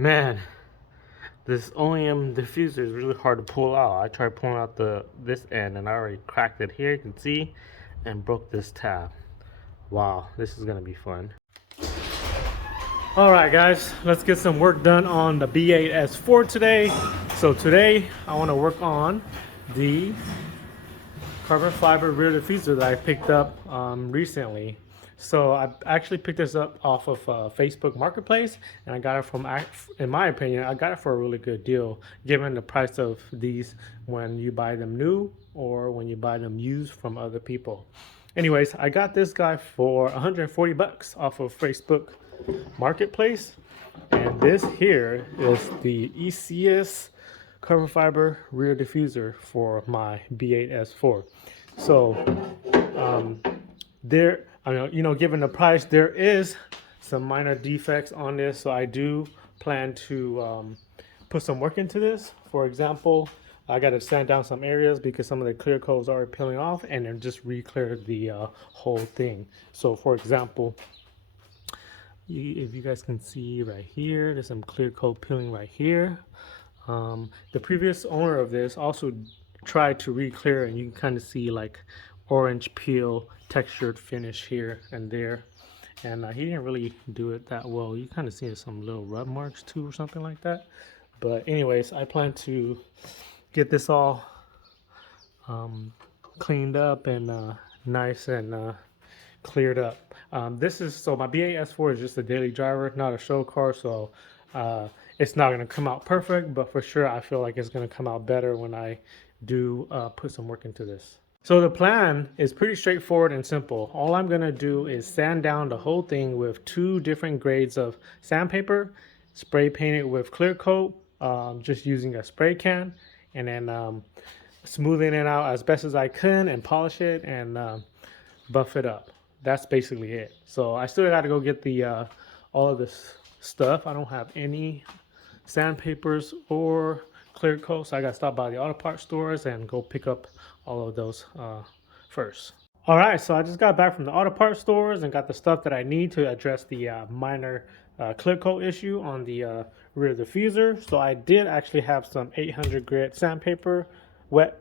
Man, this OEM diffuser is really hard to pull out. I tried pulling out this end and I already cracked it here, you can see, and broke this tab. Wow, this is gonna be fun. Alright guys, let's get some work done on the B8 S4 today. So today I want to work on the carbon fiber rear diffuser that I picked up recently. So I actually picked this up off of Facebook Marketplace, and I got it from, in my opinion, I got it for a really good deal given the price of these when you buy them new or when you buy them used from other people. Anyways, I got this guy for 140 bucks off of Facebook Marketplace, and this here is the ECS carbon fiber rear diffuser for my B8 S4. So there, I mean, you know, given the price, there is some minor defects on this, so I do plan to put some work into this. For example, I got to sand down some areas because some of the clear coats are peeling off, and then just re-clear the whole thing. So for example, if you guys can see right here, there's some clear coat peeling right here. The previous owner of this also tried to re-clear, and you can kind of see like orange peel textured finish here and there, and he didn't really do it that well. You kind of see some little rub marks too or something like that. But anyways, I plan to get this all cleaned up and nice and cleared up. This is, so my B8 S4 is just a daily driver, not a show car, so it's not going to come out perfect, but for sure I feel like it's going to come out better when I do put some work into this. So the plan is pretty straightforward and simple. All I'm going to do is sand down the whole thing with 2 different grades of sandpaper, spray paint it with clear coat, just using a spray can, and then smoothing it out as best as I can and polish it and buff it up. That's basically it. So I still got to go get the all of this stuff. I don't have any sandpapers or clear coat, so I got to stop by the auto parts stores and go pick up all of those first. All right, so I just got back from the auto parts stores and got the stuff that I need to address the minor clear coat issue on the rear diffuser. So I did actually have some 800 grit sandpaper, wet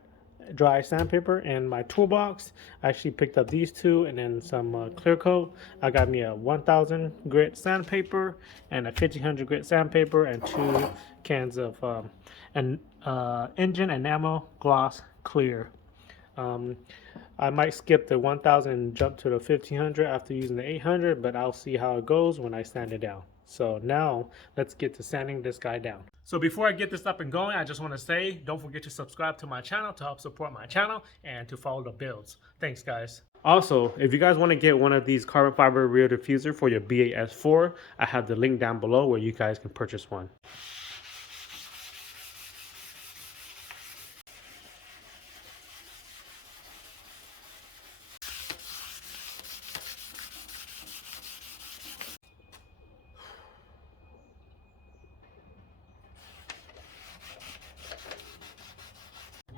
dry sandpaper in my toolbox. I actually picked up these 2 and then some clear coat. I got me a 1000 grit sandpaper and a 1500 grit sandpaper and 2 cans of engine enamel gloss clear. I might skip the 1000 and jump to the 1500 after using the 800, but I'll see how it goes when I sand it down. So now let's get to sanding this guy down. So before I get this up and going, I just want to say, don't forget to subscribe to my channel to help support my channel and to follow the builds. Thanks guys. Also, if you guys want to get one of these carbon fiber rear diffuser for your B8 S4, I have the link down below where you guys can purchase one.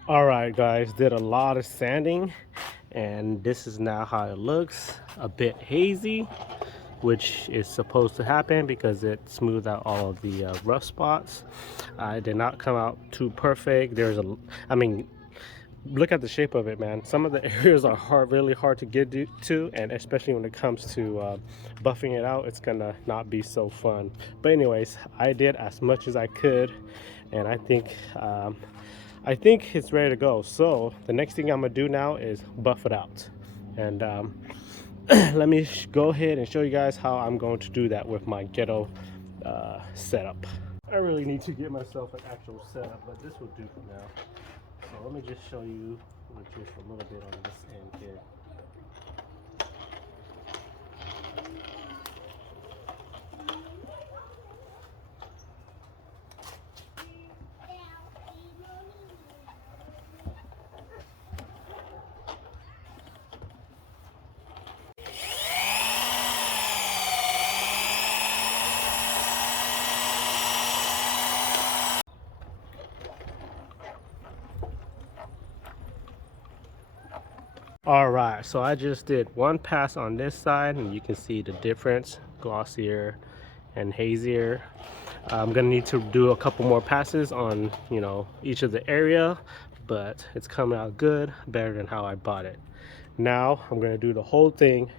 All right guys, did a lot of sanding and this is now how it looks. A bit hazy, which is supposed to happen because it smoothed out all of the rough spots. It did not come out too perfect. I mean, look at the shape of it, man. Some of the areas are really hard to get to, and especially when it comes to buffing it out, it's gonna not be so fun. But anyways, I did as much as I could, and I think it's ready to go. So the next thing I'm gonna do now is buff it out, and let me go ahead and show you guys how I'm going to do that with my ghetto setup. I really need to get myself an actual setup, but this will do for now. So let me just show you just a little bit on this end here. All right, so I just did one pass on this side and you can see the difference, glossier and hazier. I'm gonna need to do a couple more passes on, you know, each of the area, but it's coming out good, better than how I bought it. Now I'm gonna do the whole thing,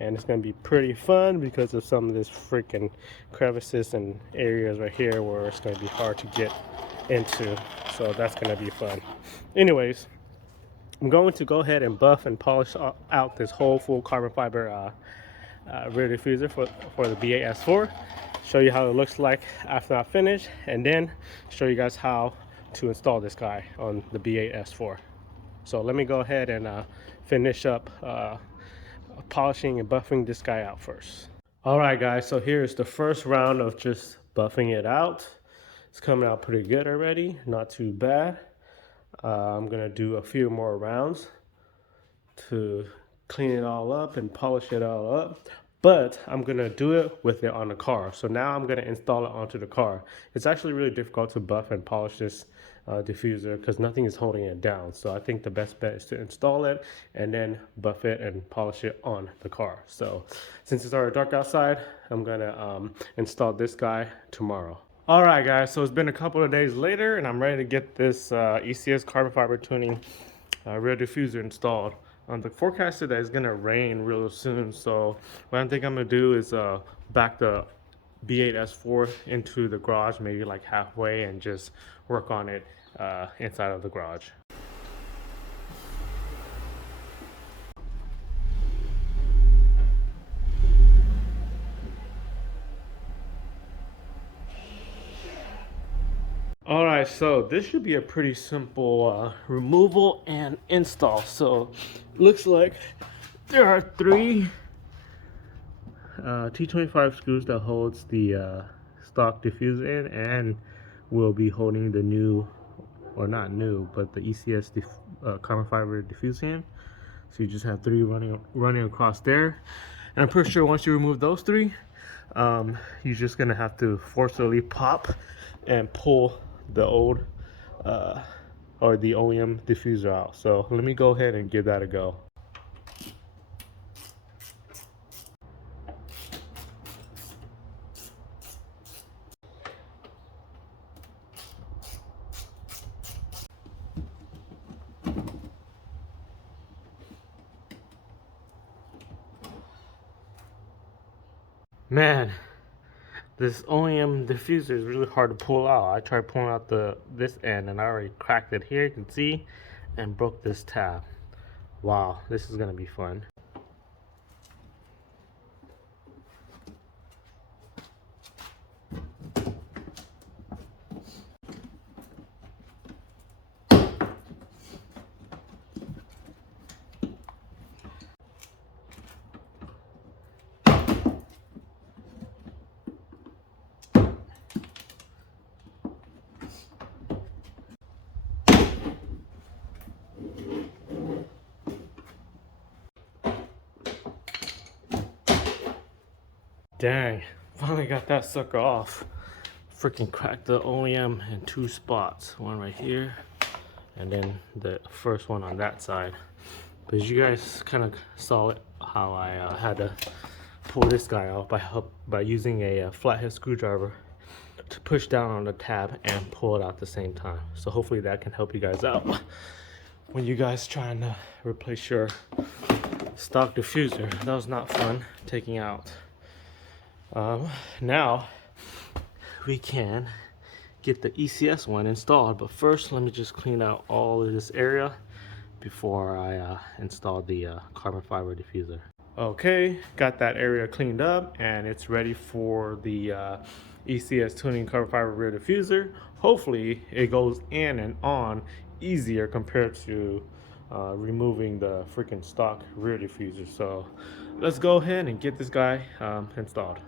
and it's gonna be pretty fun because of some of this freaking crevices and areas right here where it's gonna be hard to get into. So that's gonna be fun. Anyways, I'm going to go ahead and buff and polish out this whole full carbon fiber rear diffuser for the B8 S4. Show you how it looks like after I finish, and then show you guys how to install this guy on the B8 S4. So let me go ahead and finish up polishing and buffing this guy out first. All right, guys, so here's the first round of just buffing it out. It's coming out pretty good already, not too bad. I'm gonna do a few more rounds to clean it all up and polish it all up, but I'm gonna do it with it on the car. So now I'm gonna install it onto the car. It's actually really difficult to buff and polish this diffuser because nothing is holding it down. So I think the best bet is to install it and then buff it and polish it on the car. So since it's already dark outside, I'm gonna install this guy tomorrow. All right, guys, so it's been a couple of days later and I'm ready to get this ECS carbon fiber tuning rear diffuser installed. The forecast said that it's gonna rain real soon, so what I think I'm gonna do is back the B8 S4 into the garage, maybe like halfway, and just work on it inside of the garage. All right, so this should be a pretty simple removal and install. So looks like there are three T25 screws that holds the stock diffuser in, and will be holding the new, or not new, but the ECS carbon fiber diffuser in. So you just have three running across there, and I'm pretty sure once you remove those three, you're just gonna have to forcibly pop and pull the old or the OEM diffuser out. So let me go ahead and give that a go. Man, this OEM diffuser is really hard to pull out. I tried pulling out this end and I already cracked it here, you can see, and broke this tab. Wow, this is gonna be fun. Dang, finally got that sucker off. Freaking cracked the OEM in two spots. One right here, and then the first one on that side. But you guys kind of saw it, how I had to pull this guy off by using a flathead screwdriver to push down on the tab and pull it out at the same time. So hopefully that can help you guys out when you guys trying to replace your stock diffuser. That was not fun taking out. Now we can get the ECS one installed, but first let me just clean out all of this area before I install the carbon fiber diffuser. Okay, got that area cleaned up and it's ready for the ECSTuning carbon fiber rear diffuser. Hopefully it goes in and on easier compared to removing the freaking stock rear diffuser. So let's go ahead and get this guy installed.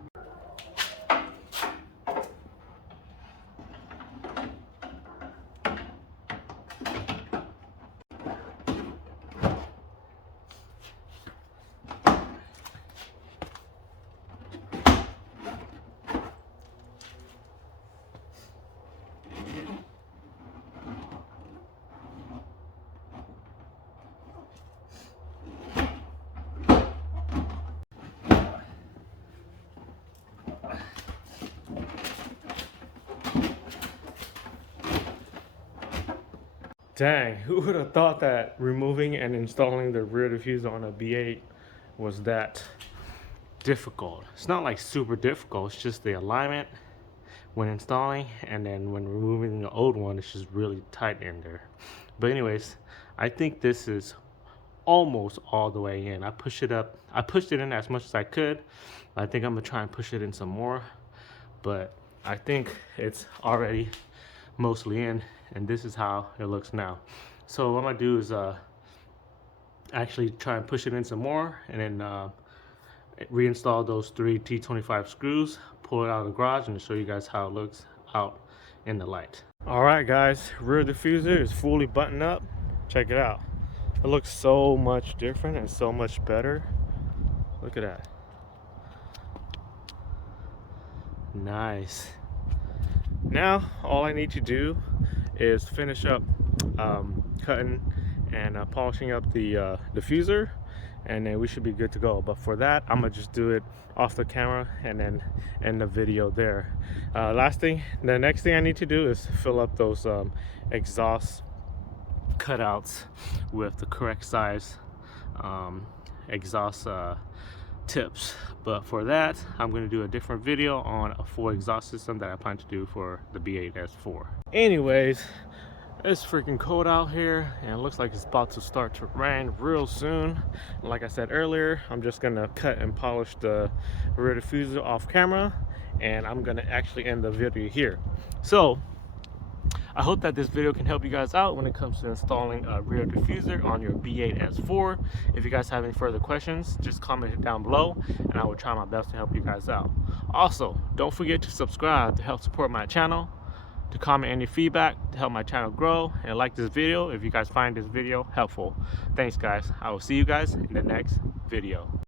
Dang, who would have thought that removing and installing the rear diffuser on a B8 was that difficult? It's not like super difficult, it's just the alignment when installing, and then when removing the old one, it's just really tight in there. But anyways, I think this is almost all the way in. I pushed it in as much as I could. I think I'm gonna try and push it in some more, but I think it's already mostly in, and this is how it looks now. So what I'm gonna do is actually try and push it in some more, and then reinstall those 3 T25 screws, pull it out of the garage, and show you guys how it looks out in the light. All right guys, rear diffuser is fully buttoned up. Check it out. It looks so much different and so much better. Look at that. Nice. Now all I need to do is finish up cutting and polishing up the diffuser, and then we should be good to go. But for that, I'm gonna just do it off the camera and then end the video there. The next thing I need to do is fill up those exhaust cutouts with the correct size exhaust tips. But for that, I'm going to do a different video on a full exhaust system that I plan to do for the B8 S4. Anyways, it's freaking cold out here, and it looks like it's about to start to rain real soon. Like I said earlier, I'm just gonna cut and polish the rear diffuser off camera, and I'm gonna actually end the video here. So I hope that this video can help you guys out when it comes to installing a rear diffuser on your B8 S4. If you guys have any further questions, just comment it down below, and I will try my best to help you guys out. Also, don't forget to subscribe to help support my channel, to comment any feedback to help my channel grow, and like this video if you guys find this video helpful. Thanks guys. I will see you guys in the next video.